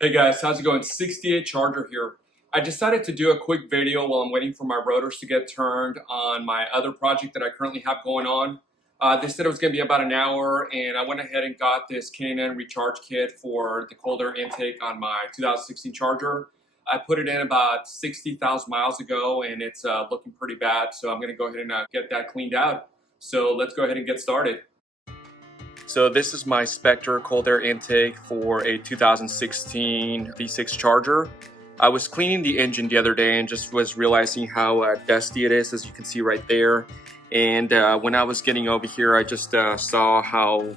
Hey guys, how's it going? 68 Charger here. I decided to do a quick video while I'm waiting for my rotors to get turned on my other project that I currently have going on. They said it was going to be about an hour, and I went ahead and got this K&N recharge kit for the cold air intake on my 2016 Charger. I put it in about 60,000 miles ago, and it's looking pretty bad, so I'm going to go ahead and get that cleaned out. So let's go ahead and get started. So this is my Spectre cold air intake for a 2016 V6 Charger. I was cleaning the engine the other day and just was realizing how dusty it is, as you can see right there. And when I was getting over here, I just saw how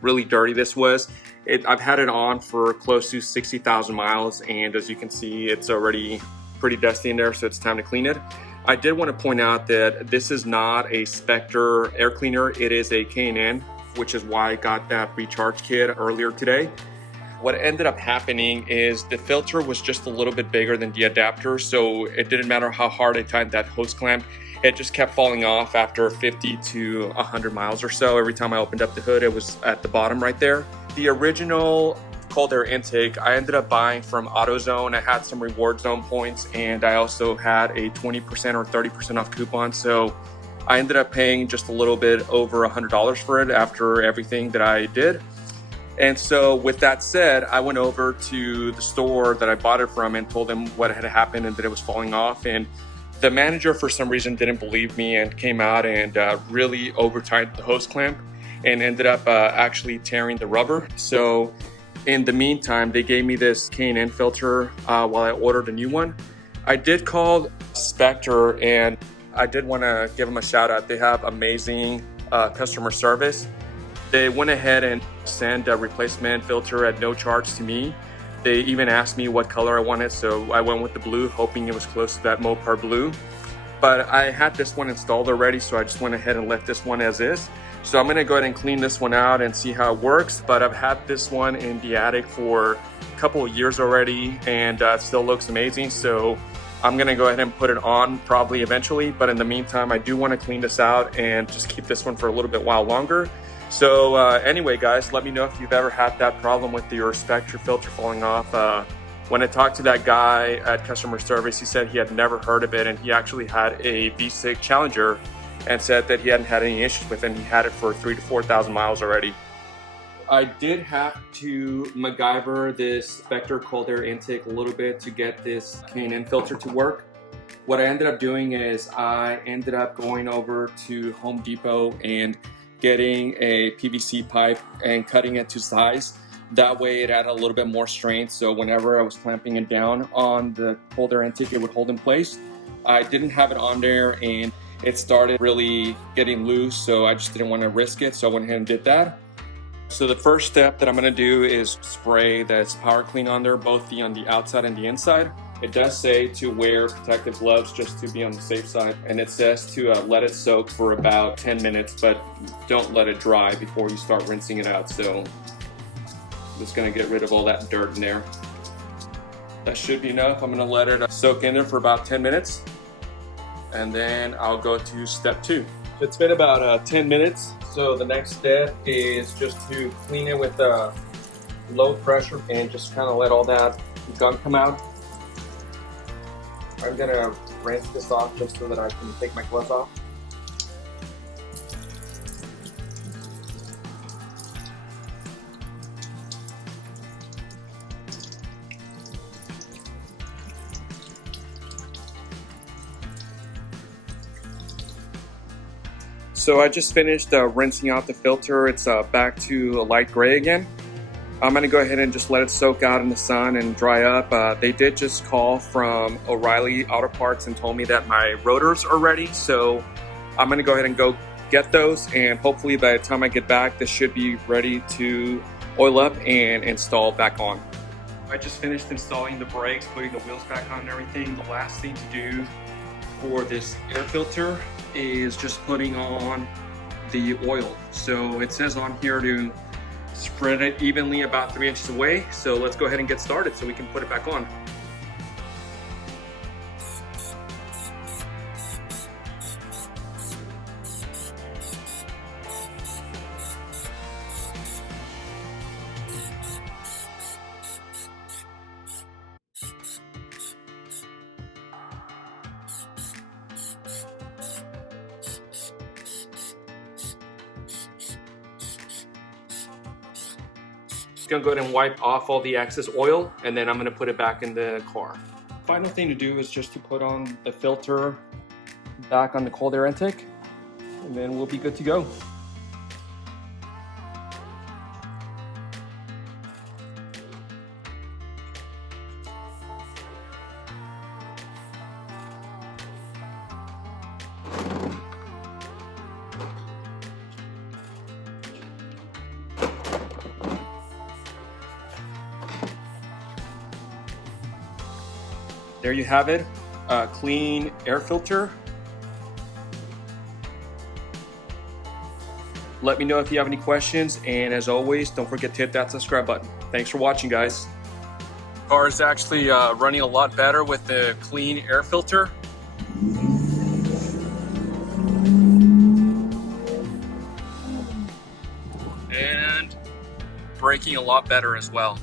really dirty this was. I've had it on for close to 60,000 miles, and as you can see, it's already pretty dusty in there, so it's time to clean it. I did want to point out that this is not a Spectre air cleaner, it is a K&N, which is why I got that recharge kit earlier today. What ended up happening is the filter was just a little bit bigger than the adapter, so it didn't matter how hard I tightened that hose clamp, it just kept falling off after 50 to 100 miles or so. Every time I opened up the hood, it was at the bottom right there. The original cold air intake, I ended up buying from AutoZone. I had some reward zone points, and I also had a 20% or 30% off coupon, so I ended up paying just a little bit over $100 for it after everything that I did. And so with that said, I went over to the store that I bought it from and told them what had happened and that it was falling off. And the manager, for some reason, didn't believe me and came out and really over-tightened the hose clamp and ended up actually tearing the rubber. So in the meantime, they gave me this K&N filter while I ordered a new one. I did call Spectre, and I did want to give them a shout out. They have amazing customer service. They went ahead and sent a replacement filter at no charge to me. They even asked me what color I wanted, so I went with the blue, hoping it was close to that Mopar blue. But I had this one installed already, so I just went ahead and left this one as is. So I'm gonna go ahead and clean this one out and see how it works. But I've had this one in the attic for a couple of years already, and it still looks amazing. So I'm gonna go ahead and put it on probably eventually, but in the meantime, I do wanna clean this out and just keep this one for a little bit while longer. So anyway, guys, let me know if you've ever had that problem with your Spectre filter falling off. When I talked to that guy at customer service, he said he had never heard of it, and he actually had a V6 Challenger and said that he hadn't had any issues with it. He had it for 3,000 to 4,000 miles already. I did have to MacGyver this Spectre cold air intake a little bit to get this K&N filter to work. What I ended up doing is I ended up going over to Home Depot and getting a PVC pipe and cutting it to size. That way it had a little bit more strength, so whenever I was clamping it down on the cold air intake, it would hold in place. I didn't have it on there, and it started really getting loose, so I just didn't want to risk it, so I went ahead and did that. So the first step that I'm going to do is spray that's power clean on there, both on the outside and the inside. It does say to wear protective gloves just to be on the safe side, and it says to let it soak for about 10 minutes, but don't let it dry before you start rinsing it out. So I'm just going to get rid of all that dirt in there. That should be enough. I'm going to let it soak in there for about 10 minutes, and then I'll go to step 2. It's been about 10 minutes. So the next step is just to clean it with low pressure and just kind of let all that gunk come out. I'm gonna rinse this off just so that I can take my gloves off. So I just finished rinsing out the filter. It's back to a light gray again. I'm gonna go ahead and just let it soak out in the sun and dry up. They did just call from O'Reilly Auto Parts and told me that my rotors are ready. So I'm gonna go ahead and go get those, and hopefully by the time I get back, this should be ready to oil up and install back on. I just finished installing the brakes, putting the wheels back on and everything. The last thing to do for this air filter is just putting on the oil. So it says on here to spread it evenly about 3 inches away. So let's go ahead and get started so we can put it back on. gonna go ahead and wipe off all the excess oil, and then I'm gonna put it back in the car. Final thing to do is just to put on the filter back on the cold air intake, and then we'll be good to go. There you have it, a clean air filter. Let me know if you have any questions, and as always, don't forget to hit that subscribe button. Thanks for watching, guys. Car is actually running a lot better with the clean air filter. And braking a lot better as well.